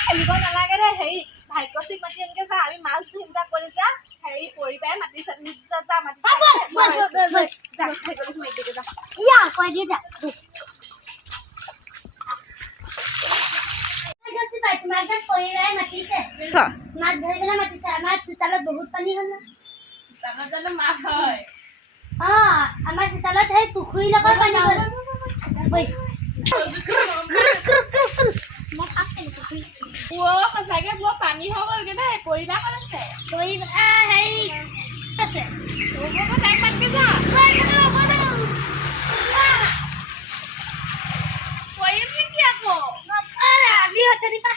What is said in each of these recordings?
খেলিব নালাগে দে হেৰি ভাগ্যশ্ৰীক মাতি এনেকে যা আমি মাছ ধৰিম কৰি যা হেৰি পৰি পাই মাটি যা মাটি যা ভাগ্যশ্ৰীক মাতি দে যা ইয়া কৈ দি যা মাছ ধৰিবলৈ মাতিছে আমাৰ চোতালত বহুত পানী হ'ল চোতালত জানো মাছ হয় আমাৰ চোতালত সেই পুখুৰীৰ লগত পানী হ'ল সঁচাকে বৰ পানী হৈ গ'লগে দেই পৰিবা ক'ত আছে পৰিবা হেৰি আছে তাইক মাতি যা পৰিম কি আকৌ আমি হতে দিবা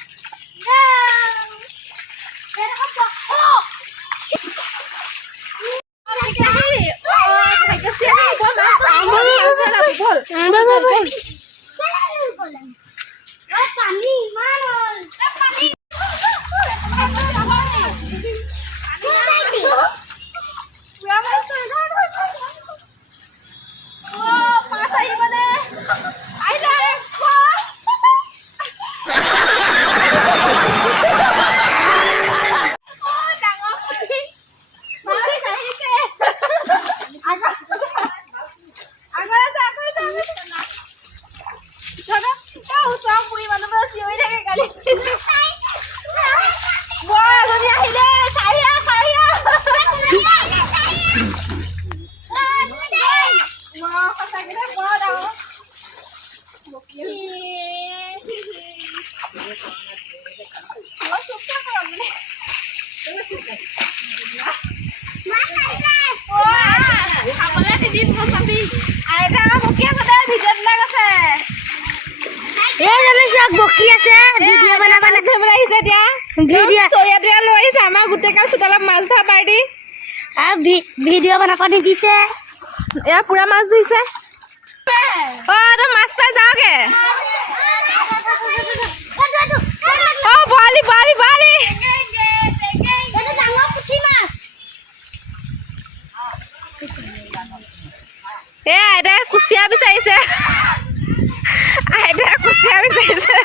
বকি আছে ভিডিও বনাব আহিছে এতিয়া ভিডিও লৈ আহিছে আমাৰ গোটেইকাল চোতালত মাছ ধৰা পাৰ্টি ভিডিও বনাব নিদিছে এয়া পুৰা মাছ ধৰিছে তই মাছ পাই যাওঁগে বৰালি বৰালি বৰালি এ আইতাই কুচিয়া বিচাৰিছে আইতাই কুচিয়া বিচাৰিছে